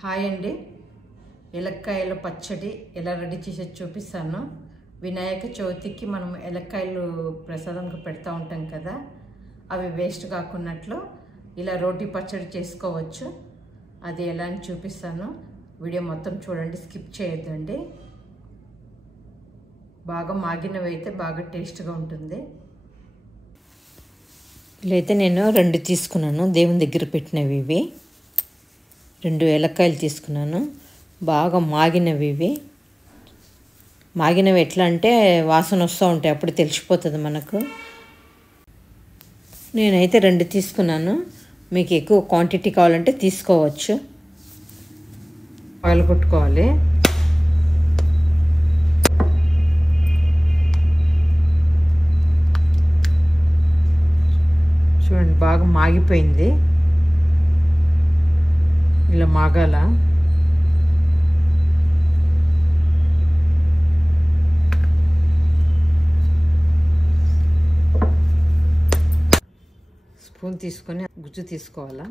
Hi అండి. ఎలక్కాయల పచ్చడి ఎలా రెడీ చేసేది చూపిస్తాను. వినాయక చవితికి మనం ఎలక్కాయలు ప్రసాదంగా పెడతా ఉంటాం కదా, అవి వేస్ట్ కాకున్నట్లు ఇలా రోటి పచ్చడి చేసుకోవచ్చు. అది ఎలా అని చూపిస్తాను. వీడియో మొత్తం చూడండి, స్కిప్ చేయొద్దండి. బాగా మాగినవి అయితే బాగా టేస్ట్గా ఉంటుంది. ఇలాయితే నేను 2 తీసుకున్నాను, దేవుని దగ్గర పెట్టినవి. ఇవి 2 ఏలక్కాయలు తీసుకున్నాను, బాగా మాగినవి. ఇవి మాగినవి ఎట్లా అంటే వాసన వస్తూ ఉంటాయి, అప్పుడు తెలిసిపోతుంది మనకు. నేనైతే 2 తీసుకున్నాను, మీకు ఎక్కువ క్వాంటిటీ కావాలంటే తీసుకోవచ్చు. ఆయిల్ కొట్టుకోవాలి. చూడండి, బాగా మాగిపోయింది. ఇలా మాగాల. స్పూన్ తీసుకొని గుజ్జు తీసుకోవాలా.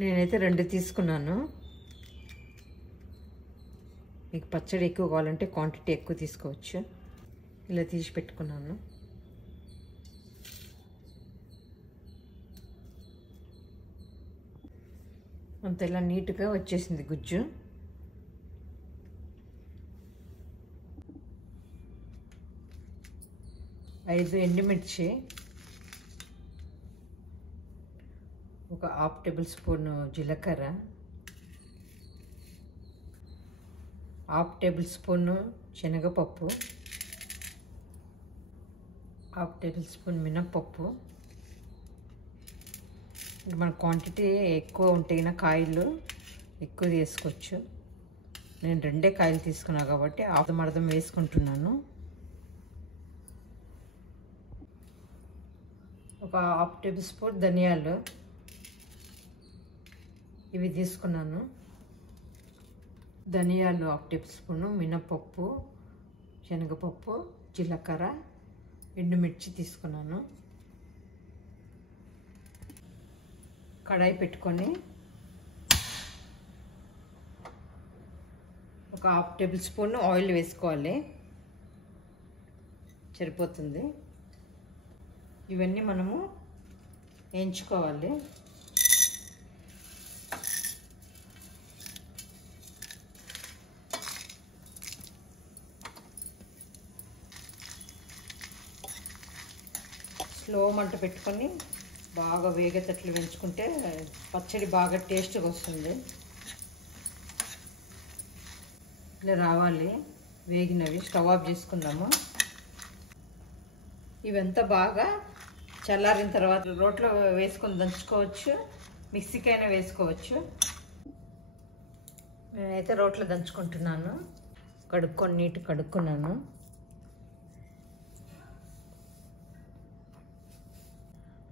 నేనైతే 2 తీసుకున్నాను. మీకు పచ్చడి ఎక్కువ కావాలంటే క్వాంటిటీ ఎక్కువ తీసుకోవచ్చు. ఇలా తీసి పెట్టుకున్నాను. అంత ఇలా నీట్గా వచ్చేసింది గుజ్జు. ఐదు ఎండుమిర్చి, ఒక హాఫ్ టేబుల్ స్పూన్ జీలకర్ర, హాఫ్ టేబుల్ స్పూన్ శనగపప్పు, హాఫ్ టేబుల్ స్పూన్ మినప్పప్పు. మన క్వాంటిటీ ఎక్కువ ఉంటేనా కాయలు ఎక్కువ వేసుకోవచ్చు. నేను 2 కాయలు తీసుకున్నా కాబట్టి అర్ధం వేసుకుంటున్నాను. ఒక హాఫ్ టేబుల్ స్పూన్ ధనియాలు ఇవి తీసుకున్నాను. ధనియాలు హాఫ్ టేబుల్ స్పూను, మినపప్పు, శనగపప్పు, జీలకర్ర, ఎండుమిర్చి తీసుకున్నాను. కడాయి పెట్టుకొని ఒక హాఫ్ టేబుల్ స్పూన్ ఆయిల్ వేసుకోవాలి, సరిపోతుంది. ఇవన్నీ మనము వేయించుకోవాలి. స్లో మంట పెట్టుకొని బాగా వేగేటట్లు వేయించుకుంటే పచ్చడి బాగా టేస్ట్గా వస్తుంది. ఇలా రావాలి వేగినవి. స్టవ్ ఆఫ్ చేసుకుందాము. ఇవంతా బాగా చల్లారిన తర్వాత రోట్లో వేసుకొని దంచుకోవచ్చు, మిక్సీకైనా వేసుకోవచ్చు. నేనైతే రోట్లో దంచుకుంటున్నాను. నీట్ కడుక్కున్నాను.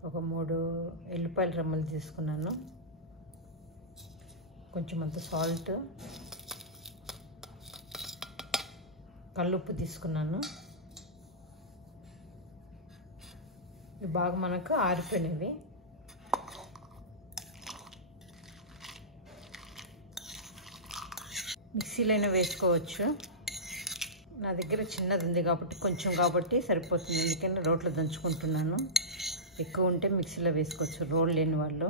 ఒక 3 ఎల్లిపాయల రెమ్మలు తీసుకున్నాను. కొంచెం అంత సాల్ట్, కల్లుప్పు తీసుకున్నాను. ఇవి బాగా మనకు ఆరిపోయినవి. మిక్సీలైనా వేసుకోవచ్చు. నా దగ్గర చిన్నది ఉంది కాబట్టి సరిపోతుంది. అందుకని రోట్లో దంచుకుంటున్నాను. ఎక్కువ ఉంటే మిక్సీలో వేసుకోవచ్చు, రోల్ లేని వాళ్ళు.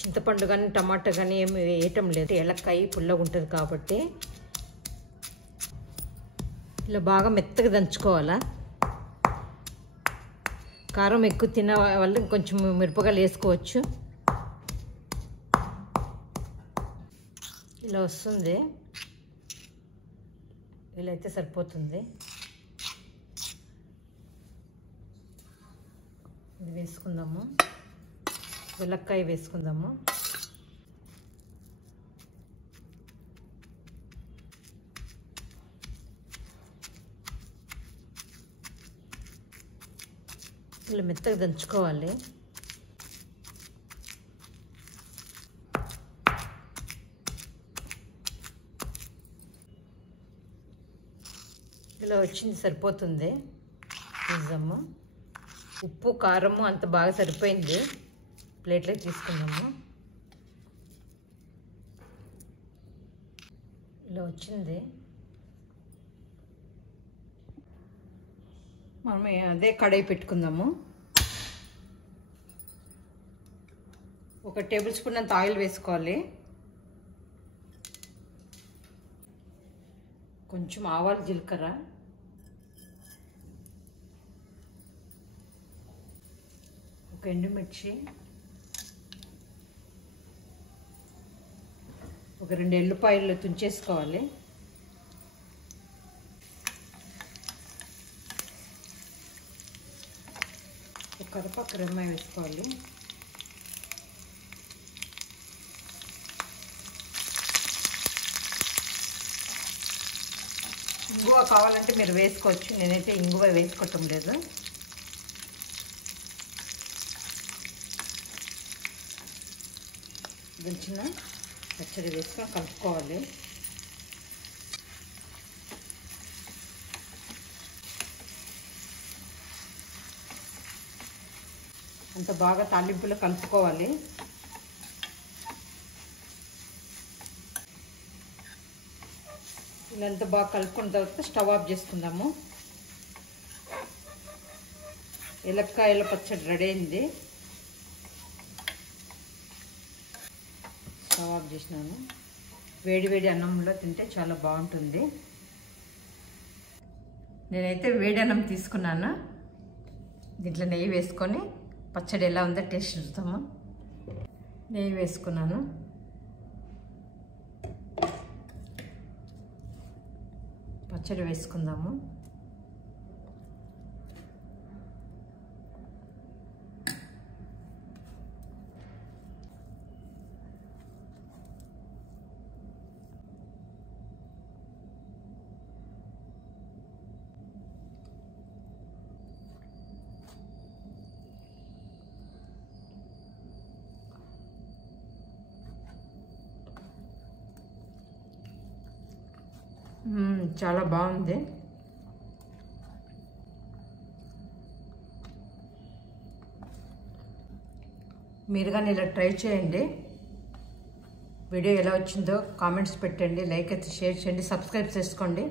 చింతపండు కానీ టమాటా కానీ ఏమి వేయటం లేదు. ఎలక్కాయ పుల్లగా ఉంటుంది కాబట్టి ఇలా బాగా మెత్తగా దంచుకోవాలా. కారం ఎక్కువ తినే వాళ్ళు కొంచెం మిరపకాయలు వేసుకోవచ్చు. ఇలా వస్తుంది. ఇలా అయితే సరిపోతుంది. ఇది వేసుకుందాము. వెలక్కాయ వేసుకుందాము. ఇలా మెత్తగా దంచుకోవాలి. ఇలా వచ్చింది, సరిపోతుంది. చూద్దాము. ఉప్పు కారము అంత బాగా సరిపోయింది. ప్లేట్లోకి తీసుకుందాము. ఇలా వచ్చింది. మనం అదే కడాయి పెట్టుకుందాము. 1 టేబుల్ స్పూన్ అంత ఆయిల్ వేసుకోవాలి. కొంచెం ఆవాలు, జీలకర్ర, ఒక ఎండుమిర్చి, ఒక 2 ఎల్లిపాయలు తుంచేసుకోవాలి. ఒక కరివేపాకు రెమ్మ వేసుకోవాలి. ఇంగువ కావాలంటే మీరు వేసుకోవచ్చు. నేనైతే ఇంగువ వేసుకోవటం లేదు. దంచిన పచ్చడి వేసుకొని కలుపుకోవాలి. అంత బాగా తాలింపులో కలుపుకోవాలి. ఇలా అంత బాగా కలుపుకున్న తర్వాత స్టవ్ ఆఫ్ చేసుకుందాము. ఎలక్కాయల పచ్చడి రెడీ అయింది. స్టవ్ ఆఫ్ చేసినాను. వేడి వేడి అన్నంలో తింటే చాలా బాగుంటుంది. నేనైతే వేడి అన్నం తీసుకున్నాను. దీంట్లో నెయ్యి వేసుకొని పచ్చడి ఎలా ఉందో టేస్ట్ చూద్దాము. నెయ్యి వేసుకున్నాను. పచ్చడి వేసుకుందాము. చాలా బాగుంది. మీరు కానీ ఇలా ట్రై చేయండి. వీడియో ఎలా వచ్చిందో కామెంట్స్ పెట్టండి, లైక్ అయితే షేర్ చేయండి, సబ్స్క్రైబ్ చేసుకోండి.